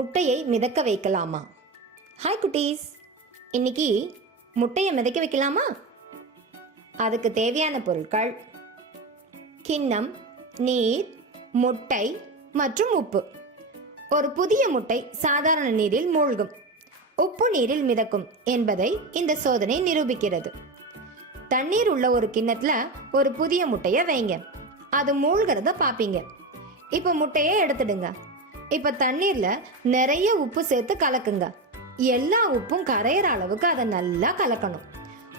முட்டையை மிதக்க வைக்கலாமா? ஹாய் குட்டீஸ், இன்னைக்கு முட்டையை மிதக்க வைக்கலாமா? அதுக்கு தேவையான பொருட்கள்: கிண்ணம், நீர், முட்டை மற்றும் உப்பு. ஒரு புதிய முட்டை சாதாரண நீரில் மூழ்கும், உப்பு நீரில் மிதக்கும் என்பதை இந்த சோதனை நிரூபிக்கிறது. தண்ணீர் உள்ள ஒரு கிண்ணத்துல ஒரு புதிய முட்டையை வைங்க, அது மூழ்கிறத பாப்பீங்க. இப்ப முட்டையை எடுத்துடுங்க. இப்ப தண்ணீர்ல நிறைய உப்பு சேர்த்து கலக்குங்க. எல்லா உப்பும் கரையிற அளவுக்கு அதை நல்லா கலக்கணும்.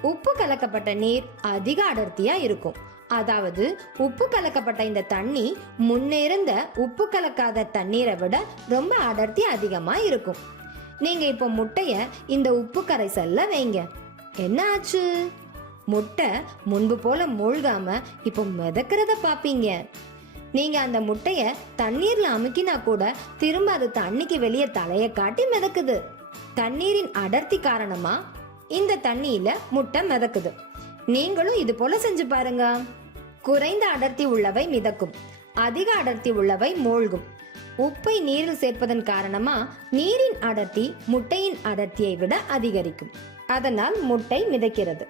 உப்பு கலக்கப்பட்ட நீர் அதிக அடர்த்தியா இருக்கும். அதாவது உப்பு கலக்கப்பட்ட இந்த தண்ணி முன்னிருந்த உப்பு கலக்காத தண்ணீரை விட ரொம்ப அடர்த்தி அதிகமா இருக்கும். நீங்க இப்ப முட்டைய இந்த உப்பு கரைசல்ல வைங்க. என்ன ஆச்சு? முட்டை முன்பு போல மூழ்காம இப்ப மிதக்கிறத பாப்பீங்க. நீங்க அந்த முட்டைய தண்ணீர்ல அமுக்கினா கூட திரும்ப அது தண்ணிக்கு வெளியே தலையை காட்டி மிதக்குது. தண்ணீரின் அடர்த்தி காரணமா இந்த தண்ணியில முட்டை மிதக்குது. நீங்களும் இது போல செஞ்சு பாருங்க. குறைந்த அடர்த்தி உள்ளவை மிதக்கும், அதிக அடர்த்தி உள்ளவை மூழ்கும். உப்பை நீரில் சேர்ப்பதன் காரணமா நீரின் அடர்த்தி முட்டையின் அடர்த்தியை விட அதிகரிக்கும். அதனால் முட்டை மிதக்கிறது.